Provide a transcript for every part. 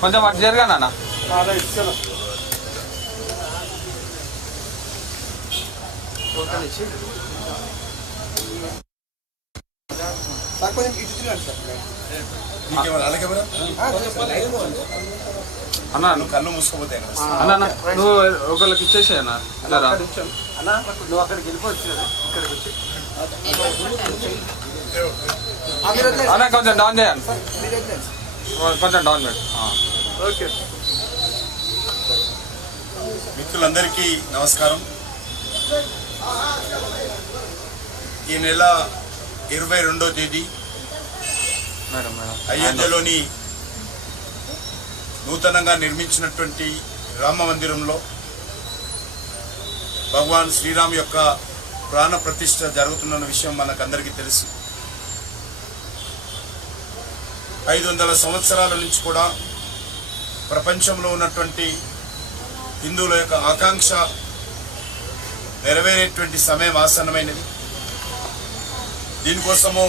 కొంచెం అటు జరగాను అన్న. అన్న కళ్ళు మూసుకోపోతాయి అన్న నువ్వు ఒకళ్ళకి ఇచ్చేసాయి అన్న. నువ్వు అక్కడికి వెళ్ళిపోవచ్చు ఇక్కడికి వచ్చి అన్న కొంచెం డౌన్ చేయండి, కొంచెం డౌన్ చేయండి. ఓకే. మిత్రులందరికీ నమస్కారం. ఈ నెల 22వ తేదీ అయోధ్యలోని నూతనంగా నిర్మించినటువంటి రామ మందిరంలో భగవాన్ శ్రీరామ్ యొక్క ప్రాణ ప్రతిష్ఠ జరుగుతున్న విషయం మనకందరికీ తెలుసు. 500 సంవత్సరాల నుంచి కూడా ప్రపంచంలో ఉన్నటువంటి హిందువుల యొక్క ఆకాంక్ష నెరవేరేటువంటి సమయం ఆసన్నమైనది. దీనికోసము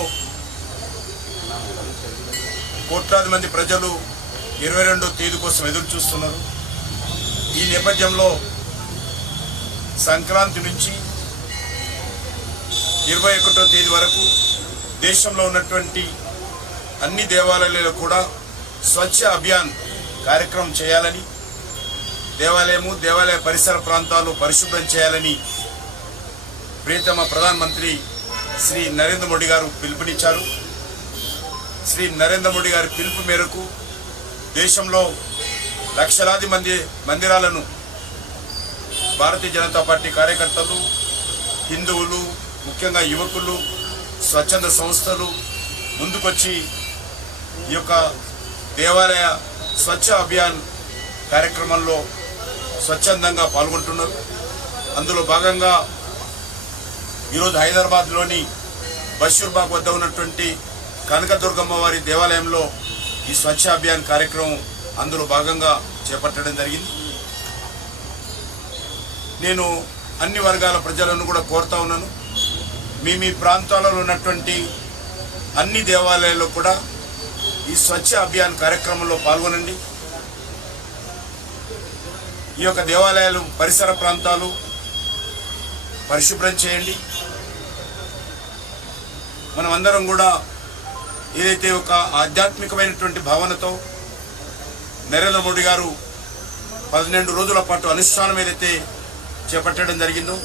కోట్లాది మంది ప్రజలు 22వ తేదీ కోసం ఎదురు చూస్తున్నారు. ఈ నేపథ్యంలో సంక్రాంతి నుంచి 21వ తేదీ వరకు దేశంలో ఉన్నటువంటి అన్ని దేవాలయాలలో కూడా స్వచ్ఛ అభియాన్ కార్యక్రమం చేయాలని, దేవాలయ పరిసర ప్రాంతాలు పరిశుభ్రం చేయాలని ప్రియతమ ప్రధానమంత్రి శ్రీ నరేంద్ర మోడీ గారు పిలుపునిచ్చారు. శ్రీ నరేంద్ర మోడీ గారి పిలుపు మేరకు దేశంలో లక్షలాది మందిరాలను భారతీయ జనతా పార్టీ కార్యకర్తలు, హిందువులు, ముఖ్యంగా యువకులు, స్వచ్ఛంద సంస్థలు ముందుకొచ్చి ఈ యొక్క దేవాలయ స్వచ్ఛ అభియాన్ కార్యక్రమంలో స్వచ్ఛందంగా పాల్గొంటున్నారు. అందులో భాగంగా ఈరోజు హైదరాబాద్లోని బషీర్బాగ్ వద్ద ఉన్నటువంటి కనకదుర్గమ్మ వారి దేవాలయంలో ఈ స్వచ్ఛ అభియాన్ కార్యక్రమం అందులో భాగంగా చేపట్టడం జరిగింది. నేను అన్ని వర్గాల ప్రజలను కూడా కోరుతా ఉన్నాను, మీ ప్రాంతాలలో ఉన్నటువంటి అన్ని దేవాలయాల్లో కూడా ఈ స్వచ్ఛ అభియాన్ కార్యక్రమంలో పాల్గొనండి. ఈ యొక్క దేవాలయాలు పరిసర ప్రాంతాలు పరిశుభ్రం చేయండి. మనమందరం కూడా ఏదైతే ఒక ఆధ్యాత్మికమైనటువంటి భావనతో నరేంద్ర మోడీ గారు 12 రోజుల పాటు అనుష్ఠానం ఏదైతే చేపట్టడం జరిగిందో,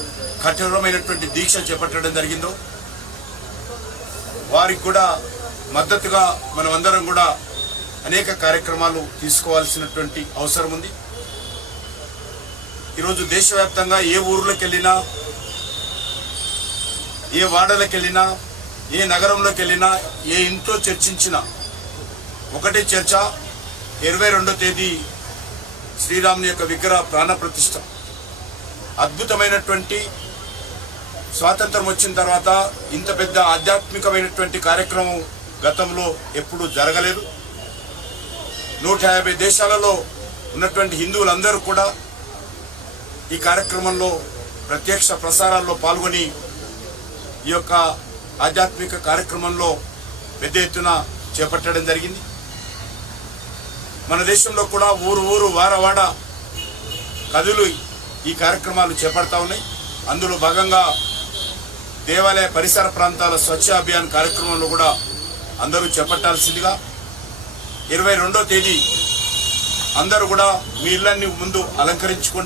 కఠోరమైనటువంటి దీక్ష చేపట్టడం జరిగిందో, వారికి కూడా మద్దతుగా మనమందరం కూడా అనేక కార్యక్రమాలు తీసుకోవాల్సినటువంటి అవసరం ఉంది. ఈరోజు దేశవ్యాప్తంగా ఏ ఊర్లోకి వెళ్ళినా, ఏ వాడలకు వెళ్ళినా, ఏ నగరంలోకి వెళ్ళినా, ఏ ఇంట్లో చర్చించినా ఒకటే చర్చ, 22వ తేదీ శ్రీరాముని యొక్క విగ్రహ ప్రాణ ప్రతిష్ఠ. అద్భుతమైనటువంటి స్వాతంత్రం వచ్చిన తర్వాత ఇంత పెద్ద ఆధ్యాత్మికమైనటువంటి కార్యక్రమం గతంలో ఎప్పుడూ జరగలేదు. 150 దేశాలలో ఉన్నటువంటి హిందువులందరూ కూడా ఈ కార్యక్రమంలో ప్రత్యక్ష ప్రసారాల్లో పాల్గొని ఈ యొక్క ఆధ్యాత్మిక కార్యక్రమంలో పెద్ద ఎత్తున చేపట్టడం జరిగింది. మన దేశంలో కూడా ఊరు వారవాడ కథలు ఈ కార్యక్రమాలు చేపడతా ఉన్నాయి. అందులో భాగంగా దేవాలయ పరిసర ప్రాంతాల స్వచ్ఛ అభియాన్ కార్యక్రమంలో కూడా అందరూ చేపట్టాల్సిందిగా 22వ తేదీ అందరూ కూడా మీ ఇళ్ళని ముందు అలంకరించుకోండి.